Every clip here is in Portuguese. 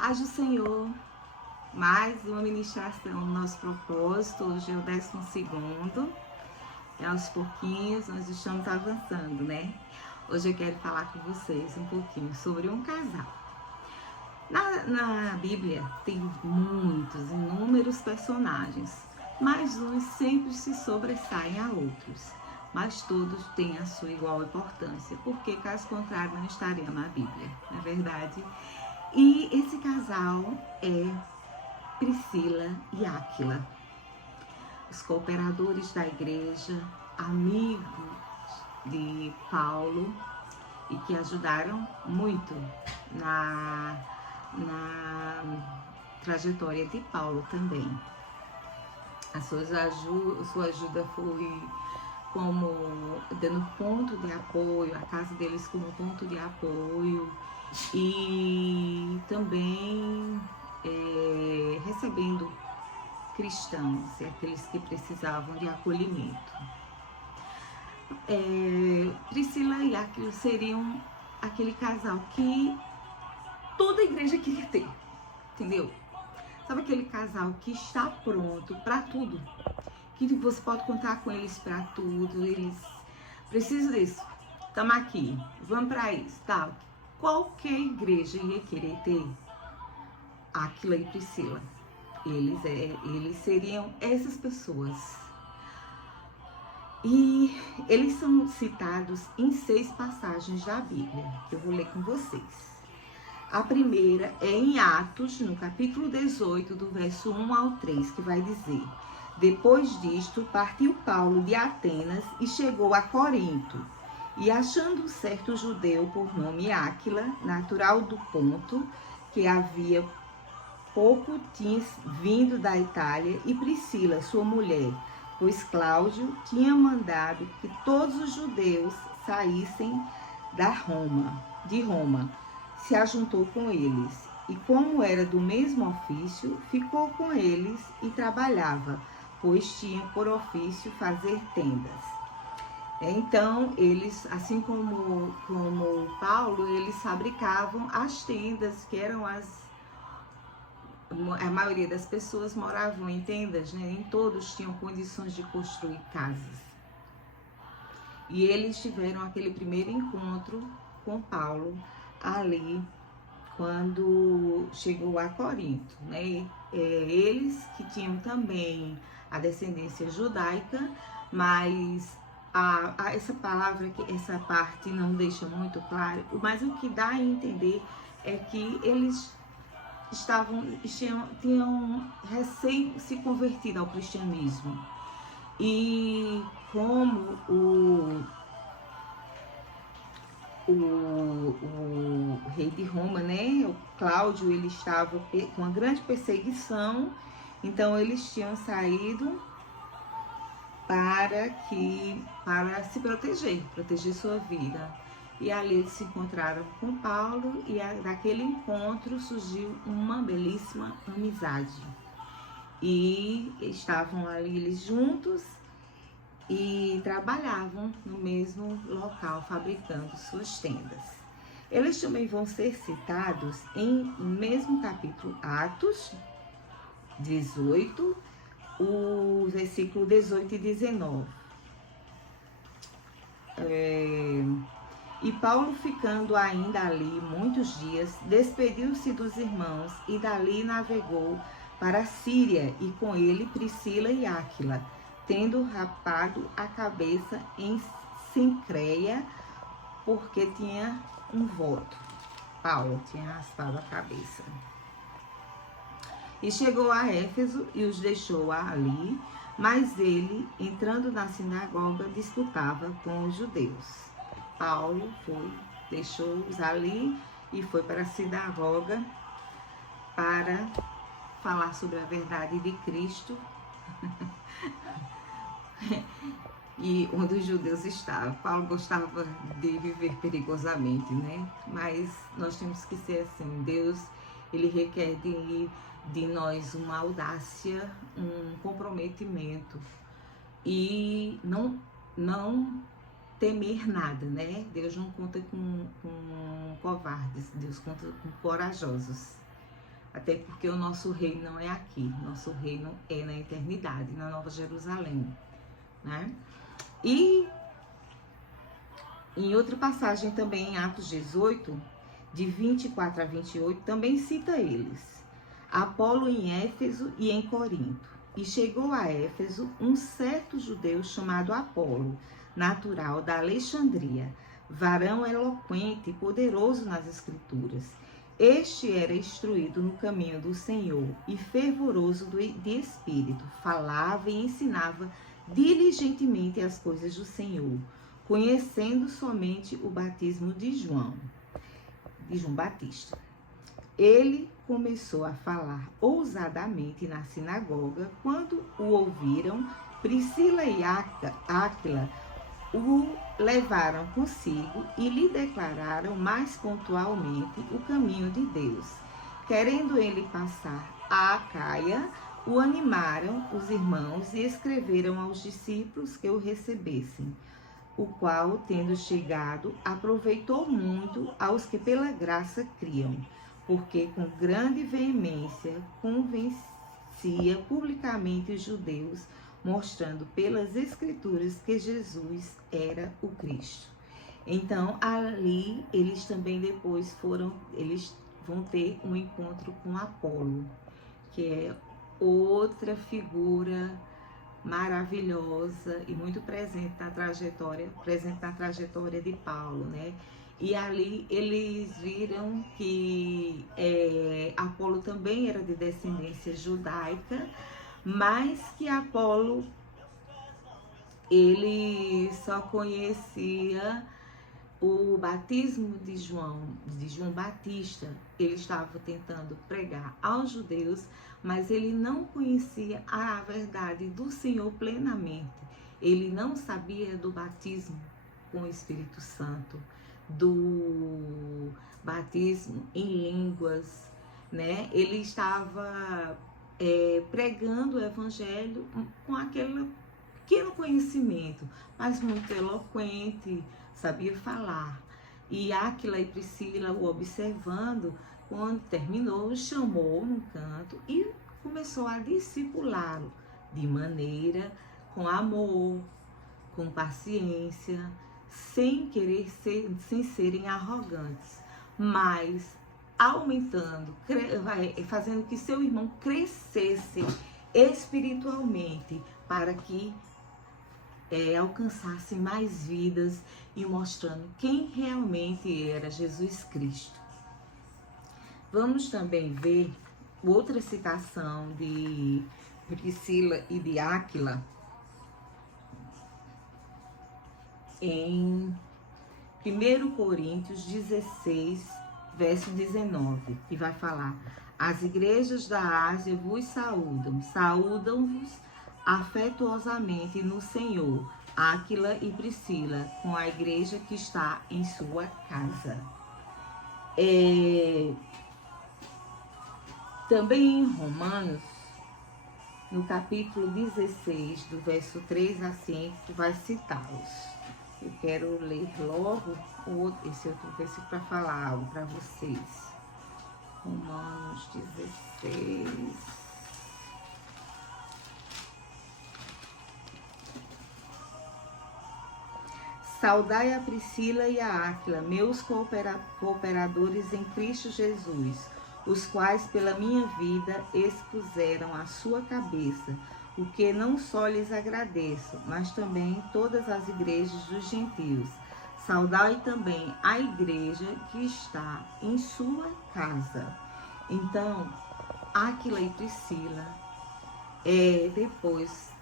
Paz do Senhor, mais uma ministração no nosso propósito. Hoje é o 12º, e aos pouquinhos nós estamos avançando, né? Hoje eu quero falar com vocês um pouquinho sobre um casal. Na Bíblia tem inúmeros personagens, mas uns sempre se sobressaem a outros, mas todos têm a sua igual importância, porque caso contrário não estariam na Bíblia, não é verdade? E esse casal é Priscila e Áquila, os cooperadores da igreja, amigos de Paulo e que ajudaram muito na trajetória de Paulo também. A sua ajuda foi como dando ponto de apoio, a casa deles como ponto de apoio e também recebendo cristãos e aqueles que precisavam de acolhimento. Priscila e Áquila seriam aquele casal que toda igreja queria ter, entendeu? Sabe aquele casal que está pronto para tudo, que você pode contar com eles para tudo, eles precisam disso, estamos aqui, vamos para isso, tal. Qualquer igreja ia querer ter Áquila e Priscila. Eles seriam essas pessoas. E eles são citados em 6 passagens da Bíblia, que eu vou ler com vocês. A primeira é em Atos, no capítulo 18, do verso 1 ao 3, que vai dizer: depois disto, partiu Paulo de Atenas e chegou a Corinto. E achando um certo judeu por nome Áquila, natural do Ponto, que havia pouco tinha vindo da Itália, e Priscila, sua mulher, pois Cláudio tinha mandado que todos os judeus saíssem de Roma, se ajuntou com eles. E como era do mesmo ofício, ficou com eles e trabalhava, pois tinha por ofício fazer tendas. Então, eles, assim como Paulo, eles fabricavam as tendas, que eram a maioria das pessoas moravam em tendas, né? Nem todos tinham condições de construir casas. E eles tiveram aquele primeiro encontro com Paulo ali, quando chegou a Corinto, né? Eles que tinham também a descendência judaica, mas essa parte não deixa muito claro, mas o que dá a entender é que eles tinham recém se convertido ao cristianismo. E como o rei de Roma, né, o Cláudio, ele estava com uma grande perseguição, então eles tinham saído para se proteger sua vida. E ali eles se encontraram com Paulo e daquele encontro surgiu uma belíssima amizade. E estavam ali eles juntos e trabalhavam no mesmo local, fabricando suas tendas. Eles também vão ser citados em mesmo capítulo Atos 18, o versículo 18 e 19. E Paulo, ficando ainda ali muitos dias, despediu-se dos irmãos e dali navegou para a Síria, e com ele Priscila e Áquila, tendo rapado a cabeça em Cencreia, porque tinha um voto. Paulo tinha raspado a cabeça. E chegou a Éfeso e os deixou ali, mas ele, entrando na sinagoga, disputava com os judeus. Paulo deixou-os ali e foi para a sinagoga para falar sobre a verdade de Cristo. E onde os judeus estavam. Paulo gostava de viver perigosamente, né? Mas nós temos que ser assim. Deus, ele requer de nós uma audácia, um comprometimento e não temer nada, né? Deus não conta com covardes, Deus conta com corajosos. Até porque o nosso reino não é aqui, nosso reino é na eternidade, na Nova Jerusalém, né? E em outra passagem também, em Atos 18, de 24 a 28, também cita eles. Apolo em Éfeso e em Corinto. E chegou a Éfeso um certo judeu chamado Apolo, natural da Alexandria, varão eloquente e poderoso nas escrituras. Este era instruído no caminho do Senhor e fervoroso de espírito, falava e ensinava diligentemente as coisas do Senhor, conhecendo somente o batismo de João Batista. Ele começou a falar ousadamente na sinagoga. Quando o ouviram, Priscila e Áquila o levaram consigo e lhe declararam mais pontualmente o caminho de Deus. Querendo ele passar a Acaia, o animaram os irmãos e escreveram aos discípulos que o recebessem, o qual, tendo chegado, aproveitou muito aos que pela graça criam, porque com grande veemência convencia publicamente os judeus, mostrando pelas escrituras que Jesus era o Cristo. Então, ali, eles também depois eles vão ter um encontro com Apolo, que é outra figura maravilhosa e muito presente na trajetória de Paulo, né? E ali eles viram que Apolo também era de descendência judaica, mas que Apolo, ele só conhecia o batismo de João Batista. Ele estava tentando pregar aos judeus, mas ele não conhecia a verdade do Senhor plenamente. Ele não sabia do batismo com o Espírito Santo, do batismo em línguas, né? Ele estava pregando o evangelho com aquele pequeno conhecimento, mas muito eloquente, sabia falar. E Áquila e Priscila, o observando, quando terminou, chamou num canto e começou a discipulá-lo de maneira, com amor, com paciência, sem serem arrogantes, mas aumentando, fazendo que seu irmão crescesse espiritualmente, para que alcançasse mais vidas e mostrando quem realmente era Jesus Cristo. Vamos também ver outra citação de Priscila e de Áquila em 1 Coríntios 16, verso 19, que vai falar: as igrejas da Ásia vos saúdam-vos afetuosamente no Senhor, Áquila e Priscila, com a igreja que está em sua casa. Também em Romanos, no capítulo 16, do verso 3 a 5, vai citá-los. Eu quero ler logo esse outro versículo para falar algo para vocês. Romanos 16. Saudai a Priscila e a Áquila, meus cooperadores em Cristo Jesus, os quais pela minha vida expuseram a sua cabeça, o que não só lhes agradeço, mas também todas as igrejas dos gentios. Saudai também a igreja que está em sua casa. Então, Áquila e Priscila, depois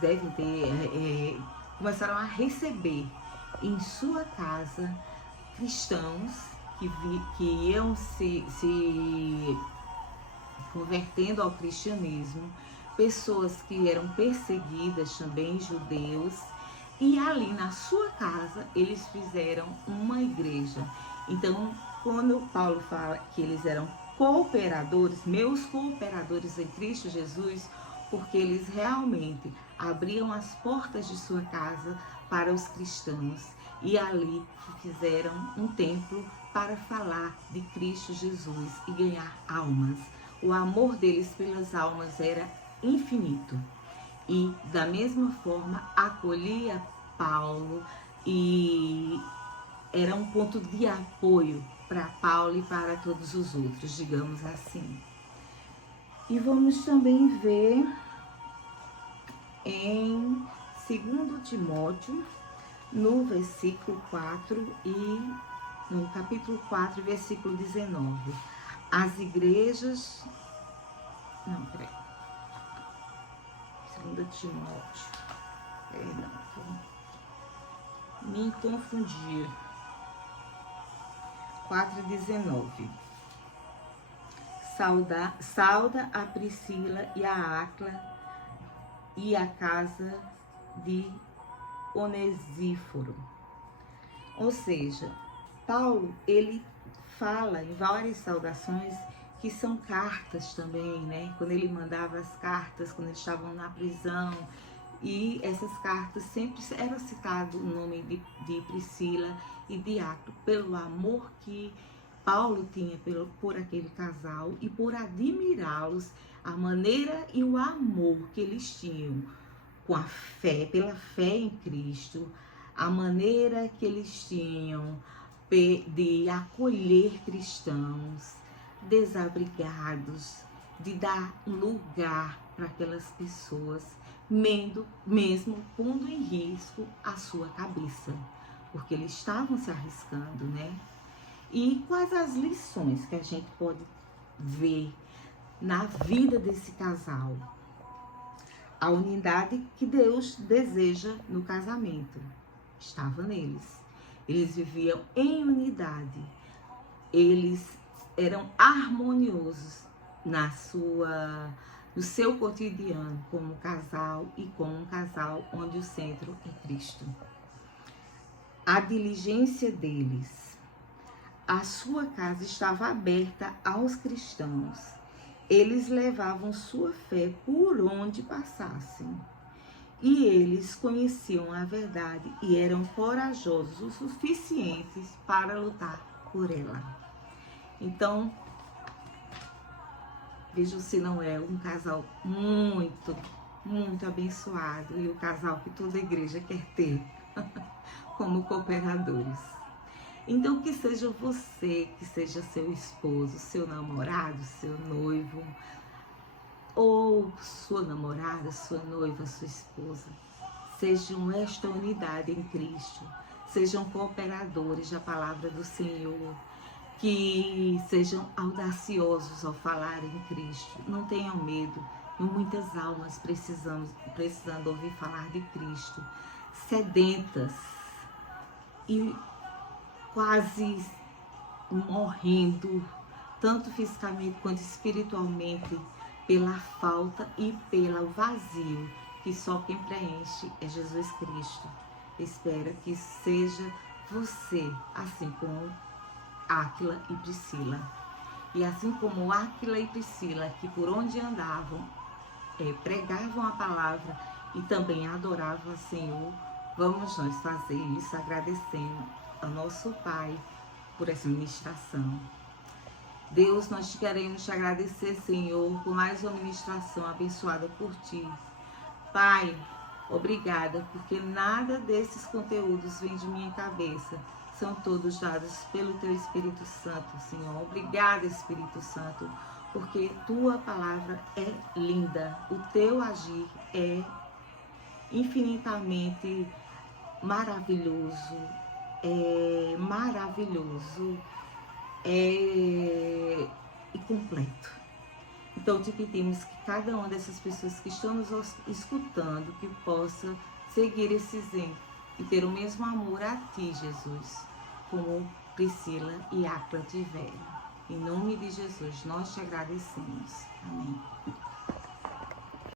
devem ter, começaram a receber em sua casa cristãos que iam se convertendo ao cristianismo, pessoas que eram perseguidas também, judeus, e ali na sua casa eles fizeram uma igreja. Então, quando Paulo fala que eles eram cooperadores, meus cooperadores em Cristo Jesus, porque eles realmente abriam as portas de sua casa para os cristãos e ali fizeram um templo para falar de Cristo Jesus e ganhar almas. o amor deles pelas almas era infinito. E da mesma forma acolhia Paulo e era um ponto de apoio para Paulo e para todos os outros, digamos assim. E vamos também ver em 2 Timóteo, no versículo 4 e no capítulo 4, versículo 19. As igrejas... Não, peraí. 2 Timóteo. Perdão, me confundi. 4:19. Sauda a Priscila e a Áquila e a casa de Onesíforo. Ou seja, Paulo, ele fala em várias saudações que são cartas também, né? Quando ele mandava as cartas, quando eles estavam na prisão, e essas cartas sempre era citado o nome de Priscila e de Áquila, pelo amor que Paulo tinha por aquele casal e por admirá-los, a maneira e o amor que eles tinham com a fé, pela fé em Cristo, a maneira que eles tinham de acolher cristãos desabrigados, de dar um lugar para aquelas pessoas, mesmo pondo em risco a sua cabeça, porque eles estavam se arriscando, né? E quais as lições que a gente pode ver na vida desse casal? A unidade que Deus deseja no casamento estava neles. Eles viviam em unidade. Eles eram harmoniosos no seu cotidiano como casal e como um casal onde o centro é Cristo. A diligência deles. A sua casa estava aberta aos cristãos. Eles levavam sua fé por onde passassem. E eles conheciam a verdade e eram corajosos o suficientes para lutar por ela. Então, veja se não é um casal muito, muito abençoado e o casal que toda igreja quer ter como cooperadores. Então, que seja você, que seja seu esposo, seu namorado, seu noivo, ou sua namorada, sua noiva, sua esposa, sejam esta unidade em Cristo, sejam cooperadores da palavra do Senhor, que sejam audaciosos ao falar em Cristo, não tenham medo, e muitas almas precisando ouvir falar de Cristo, sedentas e quase morrendo, tanto fisicamente quanto espiritualmente, pela falta e pelo vazio, que só quem preenche é Jesus Cristo. Espero que seja você, assim como Áquila e Priscila. E assim como Áquila e Priscila, que por onde andavam, pregavam a palavra e também adoravam o Senhor, vamos nós fazer isso agradecendo ao nosso Pai por essa ministração. Deus, nós queremos te agradecer, Senhor, por mais uma ministração abençoada por Ti. Pai, obrigada, porque nada desses conteúdos vem de minha cabeça. São todos dados pelo Teu Espírito Santo, Senhor. Obrigada, Espírito Santo, porque Tua palavra é linda. O Teu agir é infinitamente maravilhoso. E completo. Então te pedimos que cada uma dessas pessoas que estão nos escutando, que possa seguir esse exemplo e ter o mesmo amor a Ti, Jesus, como Priscila e Áquila tiveram. Em nome de Jesus, nós te agradecemos. Amém.